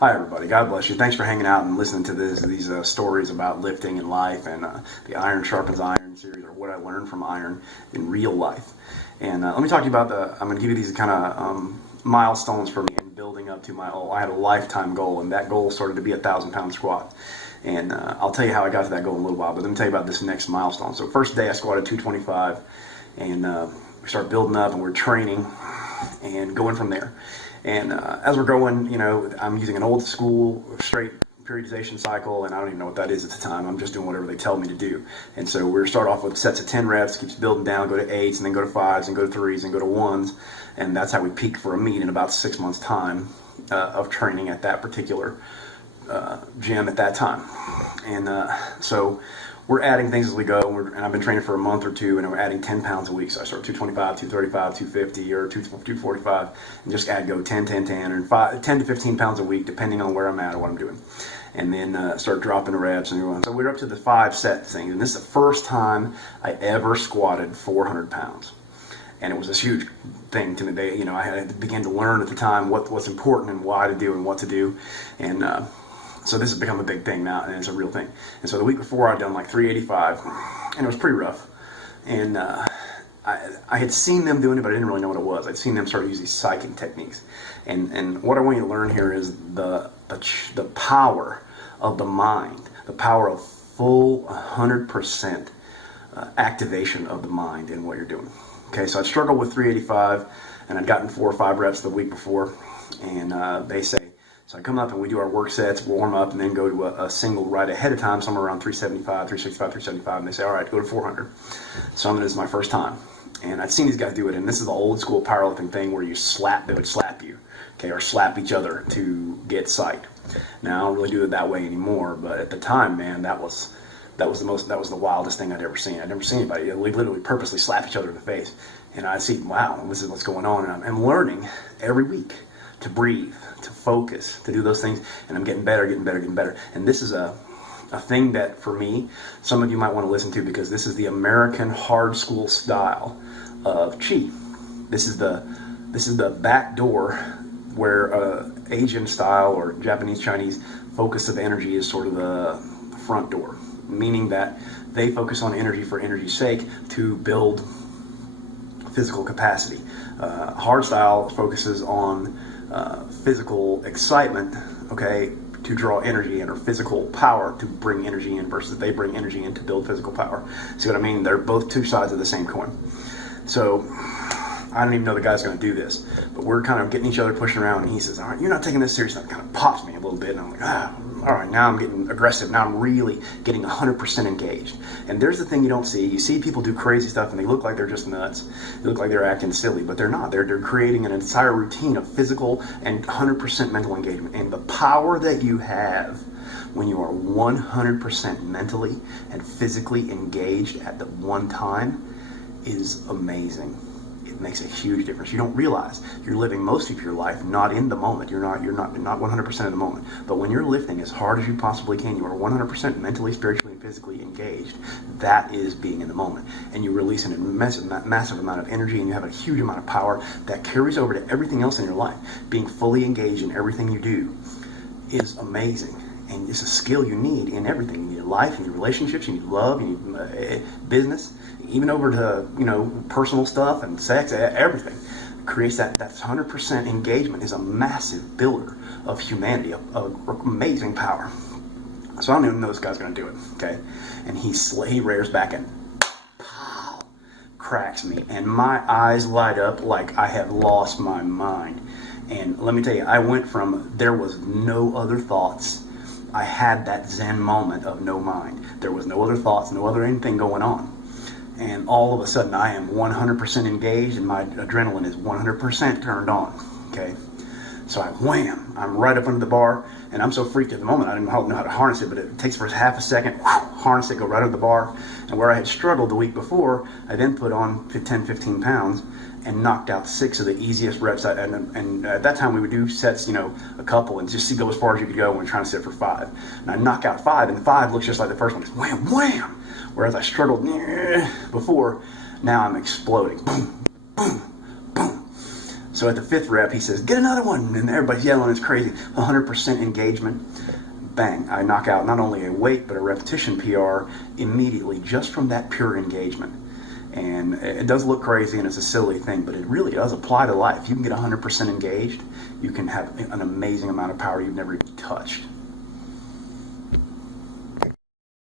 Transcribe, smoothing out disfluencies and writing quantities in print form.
Hi everybody, God bless you. Thanks for hanging out and listening to these stories about lifting and life and the Iron Sharpens Iron series, or what I learned from iron in real life. And let me talk to you about I'm going to give you these kind of milestones for me in building up to I had a lifetime goal, and that goal started to be a 1,000-pound squat. And I'll tell you how I got to that goal in a little while, but let me tell you about this next milestone. So first day I squatted 225, and we started building up, and we're training and going from there. And as we're going, I'm using an old school straight periodization cycle, and I don't even know what that is at the time. I'm just doing whatever they tell me to do. And so we start off with sets of 10 reps, keeps building down, go to 8s, and then go to 5s, and go to 3s, and go to 1s. And that's how we peaked for a meet in about 6 months' time of training at that particular gym at that time. And so we're adding things as we go, and I've been training for a month or two, and we're adding 10 pounds a week. So I start 225, 235, 250, or 245, and just go 10, 10, 10, and 10 to 15 pounds a week, depending on where I'm at or what I'm doing. And then start dropping the reps and everyone. So we're up to the 5-set thing, and this is the first time I ever squatted 400 pounds. And it was this huge thing to me. I had to begin to learn at the time what's important and why to do and what to do. And so this has become a big thing now, and it's a real thing. And so the week before, I'd done like 385, and it was pretty rough. And I had seen them doing it, but I didn't really know what it was. I'd seen them start using these psychic techniques. And what I want you to learn here is the power of the mind, the power of full 100% activation of the mind in what you're doing. Okay, so I struggled with 385, and I'd gotten 4 or 5 reps the week before, and they say, so I come up and we do our work sets, warm up, and then go to a single right ahead of time, somewhere around 375, 365, 375, and they say, all right, go to 400. So this is my first time. And I'd seen these guys do it, and this is the old school powerlifting thing where they would slap you, okay, or slap each other to get sight. Now, I don't really do it that way anymore, but at the time, man, that was the wildest thing I'd ever seen. I'd never seen anybody literally purposely slap each other in the face. And I see, wow, this is what's going on, and I'm learning every week to breathe, to focus, to do those things, and I'm getting better, getting better, getting better. And this is a thing that, for me, some of you might want to listen to, because this is the American hard school style of chi. This is the back door where Asian style or Japanese, Chinese focus of energy is sort of the front door, meaning that they focus on energy for energy's sake to build physical capacity. Hard style focuses on physical excitement, okay, to draw energy in, or physical power to bring energy in, versus they bring energy in to build physical power. See what I mean? They're both two sides of the same coin. So I don't even know the guy's going to do this, but we're kind of getting each other pushing around, and he says, all right, you're not taking this seriously. That kind of pops me a little bit, and I'm like, all right, now I'm getting aggressive. Now I'm really getting 100% engaged. And there's the thing you don't see. You see people do crazy stuff, and they look like they're just nuts. They look like they're acting silly, but they're not. They're creating an entire routine of physical and 100% mental engagement. And the power that you have when you are 100% mentally and physically engaged at the one time is amazing. It makes a huge difference. You don't realize you're living most of your life not in the moment. You're not 100% in the moment. But when you're lifting as hard as you possibly can, you are 100% mentally, spiritually, and physically engaged. That is being in the moment. And you release an immense, massive amount of energy, and you have a huge amount of power that carries over to everything else in your life. Being fully engaged in everything you do is amazing. And it's a skill you need in everything. You need life, you need relationships, you need love, you need business, even over to, personal stuff and sex, everything. Creates that 100% engagement is a massive builder of humanity, of amazing power. So I don't even know this guy's going to do it, okay? And he rears back and pow, cracks me. And my eyes light up like I have lost my mind. And let me tell you, I went from there was no other thoughts. I had that Zen moment of no mind. There was no other thoughts, no other anything going on. And all of a sudden, I am 100% engaged, and my adrenaline is 100% turned on, okay? So I'm right up under the bar, and I'm so freaked at the moment, I didn't know how to harness it, but it takes for half a second, harness it, go right under the bar. And where I had struggled the week before, I then put on 10, 15 pounds, and knocked out 6 of the easiest reps. And at that time we would do sets, a couple, and just go as far as you could go when we're trying to sit for 5. And I knock out 5, and 5 looks just like the first one, just wham, wham. Whereas I struggled before, now I'm exploding. Boom, boom, boom. So at the 5th rep, he says, get another one. And everybody's yelling, it's crazy. 100% engagement. Bang, I knock out not only a weight, but a repetition PR immediately just from that pure engagement. And it does look crazy and it's a silly thing, but it really does apply to life. You can get 100% engaged, you can have an amazing amount of power you've never even touched.